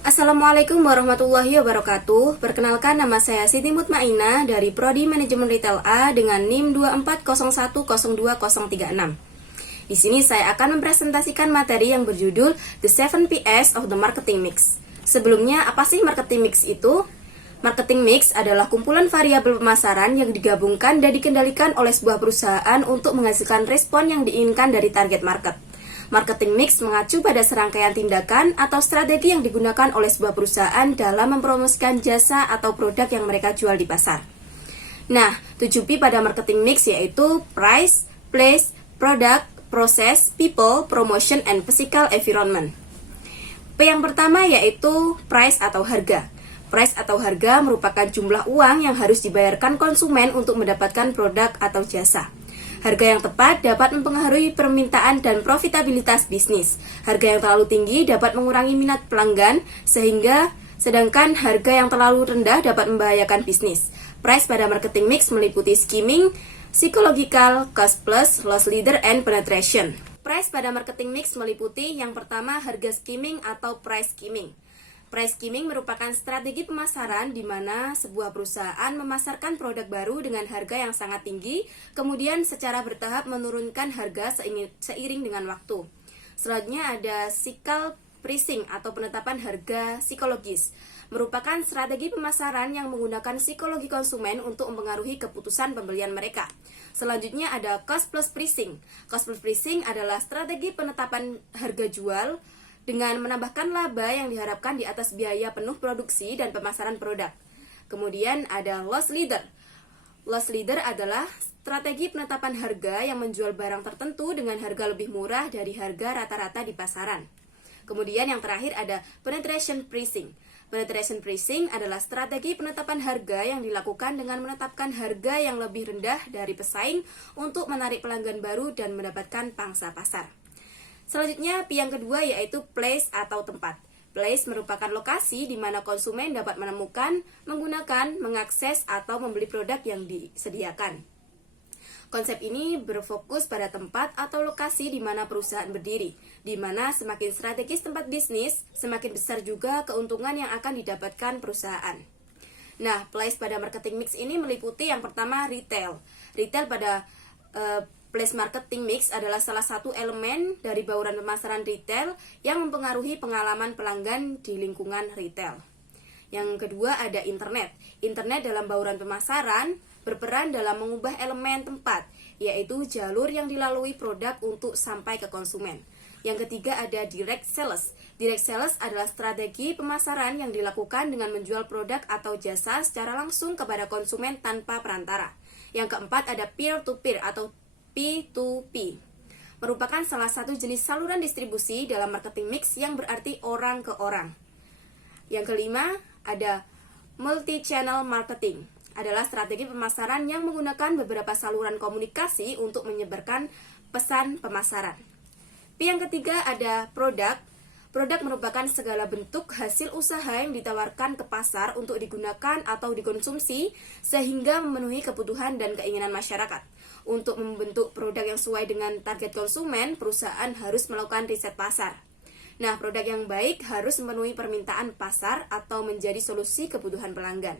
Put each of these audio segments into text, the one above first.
Assalamualaikum warahmatullahi wabarakatuh. Perkenalkan, nama saya Siti Mutmainah dari Prodi Manajemen Retail A dengan NIM 240102036. Di sini saya akan mempresentasikan materi yang berjudul The 7 Ps of the Marketing Mix. Sebelumnya, apa sih marketing mix itu? Marketing mix adalah kumpulan variabel pemasaran yang digabungkan dan dikendalikan oleh sebuah perusahaan untuk menghasilkan respon yang diinginkan dari target market. Marketing mix mengacu pada serangkaian tindakan atau strategi yang digunakan oleh sebuah perusahaan dalam mempromosikan jasa atau produk yang mereka jual di pasar. Nah, 7P pada marketing mix yaitu price, place, product, process, people, promotion, and physical environment. P yang pertama yaitu price atau harga. Price atau harga merupakan jumlah uang yang harus dibayarkan konsumen untuk mendapatkan produk atau jasa. Harga yang tepat dapat mempengaruhi permintaan dan profitabilitas bisnis. Harga yang terlalu tinggi dapat mengurangi minat pelanggan, sedangkan harga yang terlalu rendah dapat membahayakan bisnis. Price pada marketing mix meliputi skimming, psychological, cost plus, loss leader, and penetration. Price pada marketing mix meliputi yang pertama harga skimming atau price skimming. Price skimming merupakan strategi pemasaran di mana sebuah perusahaan memasarkan produk baru dengan harga yang sangat tinggi, kemudian secara bertahap menurunkan harga seiring dengan waktu. Selanjutnya ada cycle pricing atau penetapan harga psikologis. Merupakan strategi pemasaran yang menggunakan psikologi konsumen untuk mempengaruhi keputusan pembelian mereka. Selanjutnya ada cost plus pricing. Cost plus pricing adalah strategi penetapan harga jual dengan menambahkan laba yang diharapkan di atas biaya penuh produksi dan pemasaran produk. Kemudian ada loss leader. Loss leader adalah strategi penetapan harga yang menjual barang tertentu dengan harga lebih murah dari harga rata-rata di pasaran. Kemudian yang terakhir ada penetration pricing. Penetration pricing adalah strategi penetapan harga yang dilakukan dengan menetapkan harga yang lebih rendah dari pesaing untuk menarik pelanggan baru dan mendapatkan pangsa pasar. Selanjutnya, P yang kedua yaitu place atau tempat. Place merupakan lokasi di mana konsumen dapat menemukan, menggunakan, mengakses, atau membeli produk yang disediakan. Konsep ini berfokus pada tempat atau lokasi di mana perusahaan berdiri, di mana semakin strategis tempat bisnis, semakin besar juga keuntungan yang akan didapatkan perusahaan. Nah, place pada marketing mix ini meliputi yang pertama retail. Retail pada place marketing mix adalah salah satu elemen dari bauran pemasaran retail yang mempengaruhi pengalaman pelanggan di lingkungan retail. Yang kedua ada internet. Internet dalam bauran pemasaran berperan dalam mengubah elemen tempat, yaitu jalur yang dilalui produk untuk sampai ke konsumen. Yang ketiga ada direct sales. Direct sales adalah strategi pemasaran yang dilakukan dengan menjual produk atau jasa secara langsung kepada konsumen tanpa perantara. Yang keempat ada peer-to-peer atau P2P, merupakan salah satu jenis saluran distribusi dalam marketing mix yang berarti orang ke orang. Yang kelima, ada multi-channel marketing, adalah strategi pemasaran yang menggunakan beberapa saluran komunikasi untuk menyebarkan pesan pemasaran. P yang ketiga ada produk. Produk merupakan segala bentuk hasil usaha yang ditawarkan ke pasar untuk digunakan atau dikonsumsi sehingga memenuhi kebutuhan dan keinginan masyarakat. Untuk membentuk produk yang sesuai dengan target konsumen, perusahaan harus melakukan riset pasar. Nah, produk yang baik harus memenuhi permintaan pasar atau menjadi solusi kebutuhan pelanggan.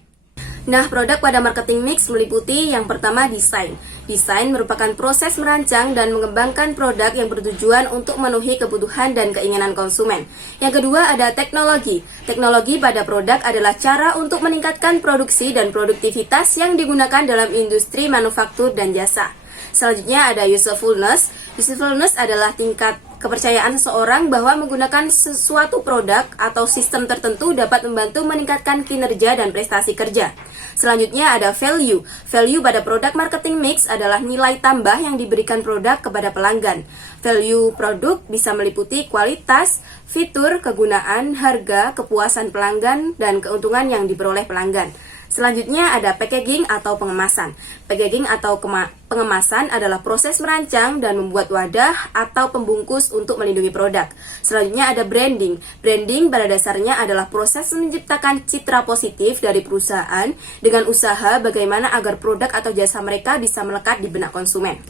Nah, produk pada marketing mix meliputi yang pertama desain. Desain merupakan proses merancang dan mengembangkan produk yang bertujuan untuk memenuhi kebutuhan dan keinginan konsumen. Yang kedua ada teknologi. Teknologi pada produk adalah cara untuk meningkatkan produksi dan produktivitas yang digunakan dalam industri manufaktur dan jasa. Selanjutnya ada usefulness. Usefulness adalah tingkat kepercayaan seseorang bahwa menggunakan sesuatu produk atau sistem tertentu dapat membantu meningkatkan kinerja dan prestasi kerja. Selanjutnya ada value. Value pada produk marketing mix adalah nilai tambah yang diberikan produk kepada pelanggan. Value produk bisa meliputi kualitas, fitur, kegunaan, harga, kepuasan pelanggan, dan keuntungan yang diperoleh pelanggan. Selanjutnya ada packaging atau pengemasan. Packaging atau pengemasan adalah proses merancang dan membuat wadah atau pembungkus untuk melindungi produk. Selanjutnya ada branding. Branding pada dasarnya adalah proses menciptakan citra positif dari perusahaan dengan usaha bagaimana agar produk atau jasa mereka bisa melekat di benak konsumen.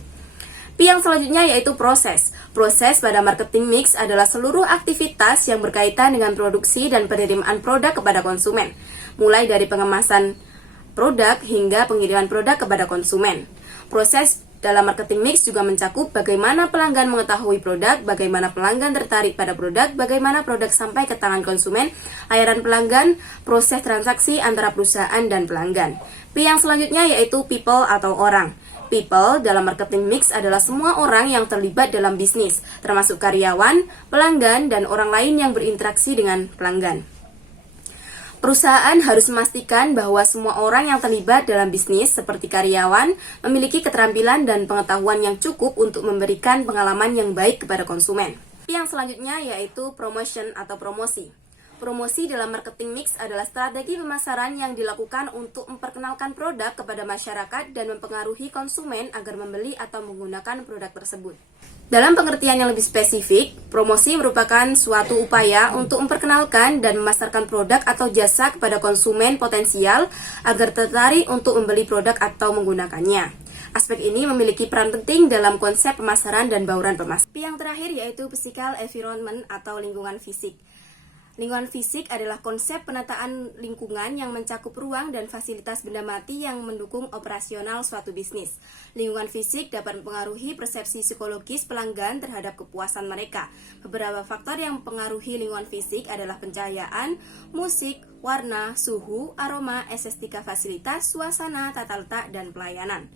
P yang selanjutnya yaitu proses. Proses pada marketing mix adalah seluruh aktivitas yang berkaitan dengan produksi dan penerimaan produk kepada konsumen, mulai dari pengemasan produk hingga pengiriman produk kepada konsumen. Proses dalam marketing mix juga mencakup bagaimana pelanggan mengetahui produk, bagaimana pelanggan tertarik pada produk, bagaimana produk sampai ke tangan konsumen, layanan pelanggan, proses transaksi antara perusahaan dan pelanggan. P yang selanjutnya yaitu people atau orang. People dalam marketing mix adalah semua orang yang terlibat dalam bisnis, termasuk karyawan, pelanggan, dan orang lain yang berinteraksi dengan pelanggan. Perusahaan harus memastikan bahwa semua orang yang terlibat dalam bisnis, seperti karyawan, memiliki keterampilan dan pengetahuan yang cukup untuk memberikan pengalaman yang baik kepada konsumen. Yang selanjutnya yaitu promotion atau promosi. Promosi dalam marketing mix adalah strategi pemasaran yang dilakukan untuk memperkenalkan produk kepada masyarakat dan mempengaruhi konsumen agar membeli atau menggunakan produk tersebut. Dalam pengertian yang lebih spesifik, promosi merupakan suatu upaya untuk memperkenalkan dan memasarkan produk atau jasa kepada konsumen potensial agar tertarik untuk membeli produk atau menggunakannya. Aspek ini memiliki peran penting dalam konsep pemasaran dan bauran pemasaran. Yang terakhir yaitu physical environment atau lingkungan fisik. Lingkungan fisik adalah konsep penataan lingkungan yang mencakup ruang dan fasilitas benda mati yang mendukung operasional suatu bisnis. Lingkungan fisik dapat mempengaruhi persepsi psikologis pelanggan terhadap kepuasan mereka. Beberapa faktor yang mempengaruhi lingkungan fisik adalah pencahayaan, musik, warna, suhu, aroma, estetika fasilitas, suasana, tata letak, dan pelayanan.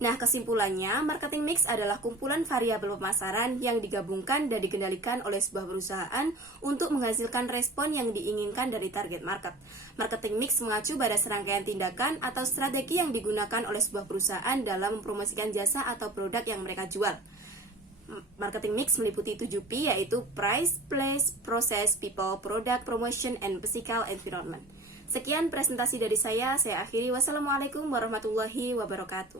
Nah, kesimpulannya, marketing mix adalah kumpulan variabel pemasaran yang digabungkan dan dikendalikan oleh sebuah perusahaan untuk menghasilkan respon yang diinginkan dari target market. Marketing mix mengacu pada serangkaian tindakan atau strategi yang digunakan oleh sebuah perusahaan dalam mempromosikan jasa atau produk yang mereka jual. Marketing mix meliputi 7P, yaitu price, place, process, people, product, promotion, and physical environment. Sekian presentasi dari saya akhiri. Wassalamualaikum warahmatullahi wabarakatuh.